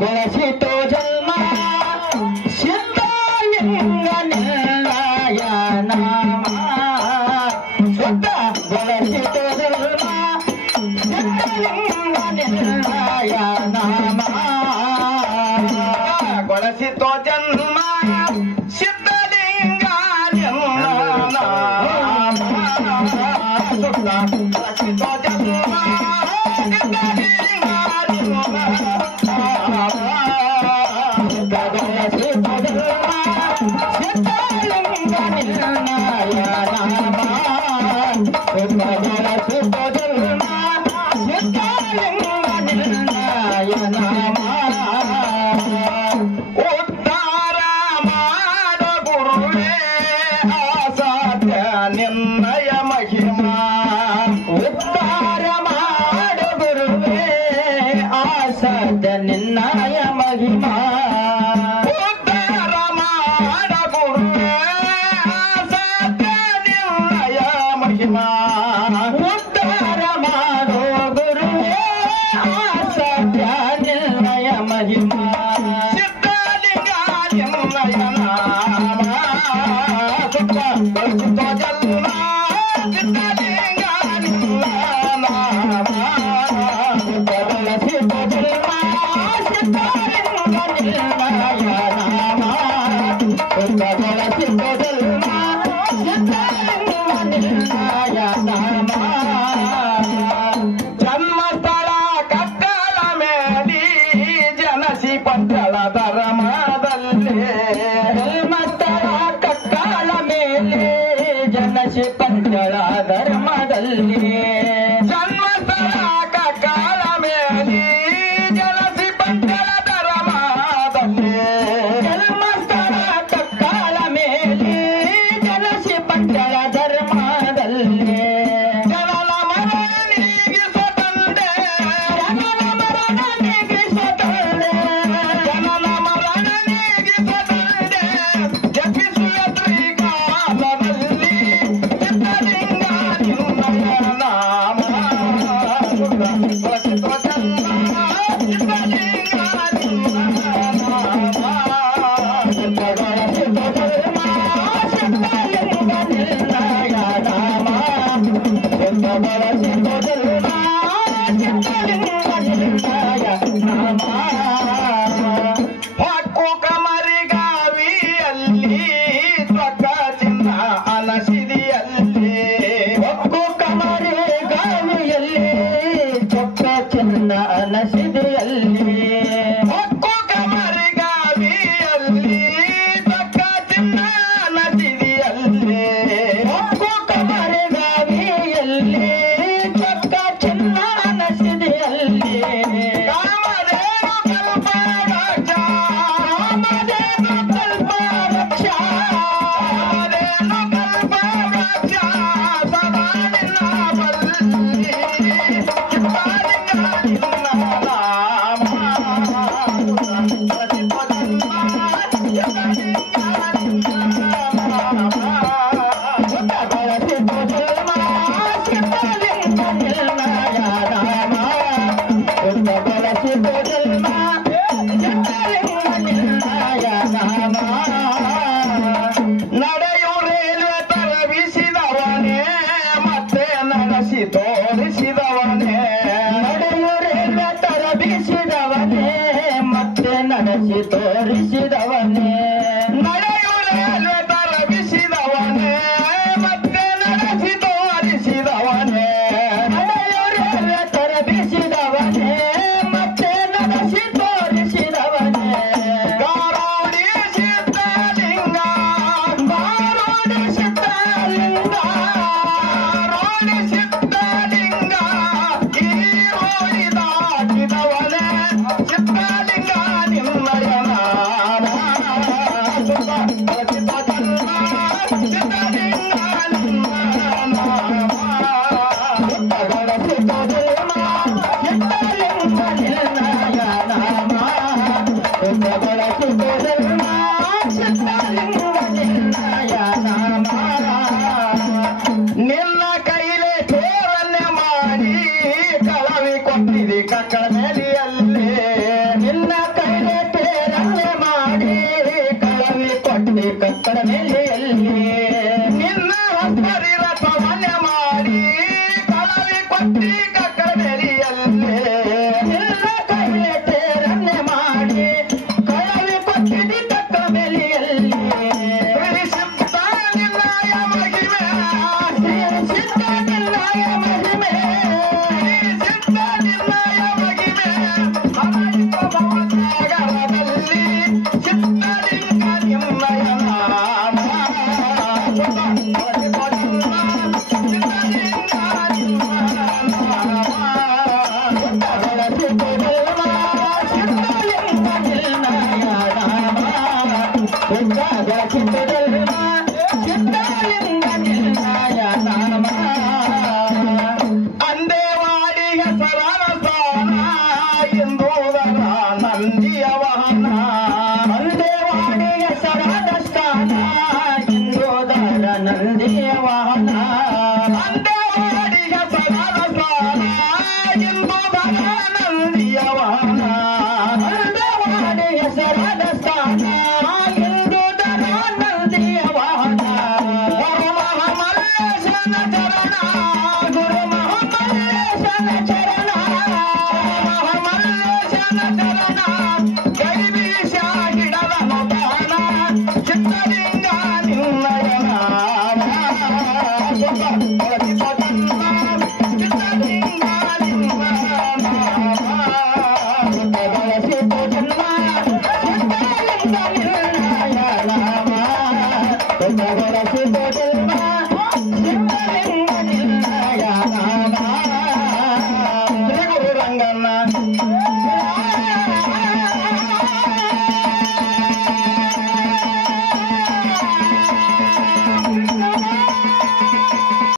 ಬೆಳೆಸಿತೋ ಜನ್ಮ ಸಿದ್ಧಲಿಂಗ ನಿನ್ನಯ ನಾಮ ಶುದ್ಧ ಬೆಳೆಸಿತೋ ಜನ್ಮ ಸಿದ್ಧಲಿಂಗ ನಿನ್ನಯ ನಾಮ ಬೆಳೆಸಿತೋ ಜನ್ಮ ಸಿದ್ಧಲಿಂಗ ನಿನ್ನ ನಾಮ ಶುದ್ಧ ಬೆಳೆಸಿತೋ ಜನ್ಮ ಉದ್ಧಾರ ಮಾಡ ಗುರುವೇ ಅಸಾಧ್ಯ ನಿನ್ನಯ ಮಹಿಮಾ ಉದ್ಧಾರ ಮಾಡ ಗುರುವೇ ಅಸಾಧ್ಯ ನಿನ್ನಯ ಮಹಿಮಾ ಉದ್ಧಾರ ಮಾಡ ಗುರುವೇ ಅಸಾಧ್ಯ ನಿನ್ನಯ ಮಹಿಮಾ ಉದ್ಧಾರ ಮಾಡೋ ಗುರುವೇ ಅಸಾಧ್ಯ ನಿನ್ನಯ ಮಹಿಮಾ ಸಿದ್ಧಲಿಂಗ ನಿನ್ನಯ ನಾಮ ಸುಖ ಬೆಳೆಸಿತೋ ಜನ್ಮ ಸಿದ್ಧಲಿಂಗ ನಿನ್ನ ನಾಮ ಬೆಳೆಸಿತೋ ಜನ್ಮ ಸಿದ್ಧಲಿಂಗ ನಿನ್ನಯ ನಾಮ ಬೆಳೆಸಿತೋ ಜನ್ಮ ಸಿದ್ಧಲಿಂಗ ನಿನ್ನಯ ನಾಮ ಜನ್ಮಸ್ಥಳ ಕಟ್ಟಳ ಮೇಲಿ ಜನಸಿ ಪಟ್ಟಳ ಧರ್ಮದಲ್ಲಿ ಜನ್ಮಸ್ಥಳ ಕಟ್ಟಳ ಮೇಲೆ ಜನಸಿ ಪಟ್ಟಳ ಧರ್ಮದಲ್ಲಿ ಜನ್ಮಸ್ಥಳ ಕಟ್ಟಳ ಮೇಲೆ ಜನಸಿ ಪಟ್ಟಳ ಧರ್ಮದಲ್ಲಿ ಜನ್ಮಸ್ಥಳ ಕಟ್ಟಳ ಮೇಲೆ ಜನಸಿ ಪಟ್ಟಳ ಧರ್ಮದಲ್ಲಿ ಜನನ ಮರಣ ನೀಗಿಸೋ ತಂದೆ ಜನನ ಮರಣ ನೀಗಿಸೋ ತಂದೆ ಜನನ ಮರಣ ನೀಗಿಸೋ ತಂದೆ ಜಪಿಸುವ ತ್ರಿಕಾಲದಲ್ಲಿ ಸಿದ್ಧಲಿಂಗ ನಿನ್ನಯ ನಾಮ ಬೆಳೆಸಿತೋ ಜನ್ಮ ಸಿದ್ಧಲಿಂಗ ನಿನ್ನ ನಾಮ ಬೆಳೆಸಿತೋ ಜನ್ಮ ಸಿದ್ಧಲಿಂಗ ನಿನ್ನಯ ನಾಮ ಬೆಳೆಸಿತೋ ಜನ್ಮ ಸಿದ್ಧಲಿಂಗ ನಿನ್ನಯ ನಾಮ ಹೊಕ್ಕು ಕಮರಿಗಾವಿಯಲ್ಲಿ ತ್ವಕ ಚಿನ್ನ ಅನಸಿದಿಯಲ್ಲಿ ಹೊಕ್ಕು ಕಮರಿಗಾವಿಯಲ್ಲಿ ತ್ವಕ ಚಿನ್ನ ಅನಸಿದಿಯಲ್ಲಿ ಹೊಕ್ಕು ಕಮರಿಗಾವಿಯಲ್ಲಿ ತ್ವಕ ಚಿನ್ನ ಅನಸಿದಿಯಲ್ಲಿ ಹೊಕ್ಕು ಕಮರಿಗಾವಿಯಲ್ಲಿ ತ್ವಕ ಚಿನ್ನ ಅನಸಿದಿಯಲ್ಲಿ ಕಾಮಧೇನು ಕಲ್ಪ ರಕ್ಷ ಕಾಮಧೇನು ಕಲ್ಪ ರಕ್ಷ ಕಾಮಧೇನು ಕಲ್ಪ ರಕ್ಷ ಸದಾ ನಿನ್ನ ಬಲ್ಲಿ ಸಿದ್ಧಲಿಂಗ ನಿನ್ನ ನಾಮ ಬೆಳೆಸಿತೋ ಜನ್ಮ ಸಿದ್ಧಲಿಂಗ ನಿನ್ನ ನಾಮ ಬೆಳೆಸಿತೋ ಜನ್ಮ ಸಿದ್ಧಲಿಂಗ ನಿನ್ನಯ ನಾಮ ಬೆಳೆಸಿತೋ ಜನ್ಮ ಸಿದ್ಧಲಿಂಗ ನಿನ್ನಯ ನಾಮ ನಡೆಯು ರೈಲ್ವೆ ತರಬಿಸಿದವನೇ ಮತ್ತೆ ನಡೆಸಿ ತೋರಿಸಿದವನೇ ನಡೆಯು ರೈಲ್ವೆ ತರಬಿಸಿದವನೇ ಮತ್ತೆ ನಡೆಸಿ ತೋರಿಸಿದವನೇ ನಡೆಯು ರೈಲ್ವೆ ತರಬಿಸಿದವನೇ ಮತ್ತೆ ನಡೆಸಿ ತೋರಿಸಿದವನೇ ನಡೆಯು ರೈಲ್ವೆ ತರಬಿಸಿದವನೇ ಮತ್ತೆ ನಡೆಸಿ ತೋರಿಸಿದವನೇ ಗಾರೋಡಿ ಸಿದ್ಧಲಿಂಗ ಗಾರೋಡಿ ಸಿದ್ಧಲಿಂಗ ಗಾರೋಡಿ ಸಿದ್ಧಲಿಂಗ ಈ ರೋಡಿ ದಾಟಿದವನೇ ಸಿದ್ಧಲಿಂಗ ನಿನ್ನಯ ನಾಮ ಬೆಳೆಸಿತೋ ಜನ್ಮ ಸಿದ್ಧಲಿಂಗ ನಿನ್ನ ನಾಮ ಬೆಳೆಸಿತೋ ಜನ್ಮ ಸಿದ್ಧಲಿಂಗ ನಿನ್ನಯ ನಾಮ ಬೆಳೆಸಿತೋ ಜನ್ಮ ಸಿದ್ಧಲಿಂಗ ನಿನ್ನಯ ನಾಮ ಅಂದೇವಾಡಿಗೆ ಸರಳ ಸ್ಥಾನ ಎಂಬುದರ ನಂದಿಯ ವಾಹನ ಅಂದೇವಾಡಿಗೆ ಸರಳ ಸ್ಥಾನ ಎಂಬುದರ ನಂದಿಯ ವಾಹನ ಅಂದೇವಾಡಿಗೆ ಸರಳ ಸ್ಥಾನ ಎಂಬುದರ ನಂದಿಯ ವಾಹನ ಅಂದೇವಾಡಿಗೆ ಸರಳ ಸ್ಥಾನ ಎಂಬುದರ ನಂದಿಯ ವಾಹನ ಗುರು ಮಹಾಮಲ್ಲೇಶನ ಚರಣ ಗುರು ಮಹಾಮಲ್ಲೇಶನ ಚರಣ ಮಹಾಮಲ್ಲೇಶನ ಚರಣ ಕೈ ಬೀಸ ಗಿಡದ ಮೊದಲ ಚಿತ್ತಲಿಂಗ ನಿನ್ನಯ ನಾಮ ಚಿತ್ತಲಿಂಗ ನಿನ್ನ ನಾಮ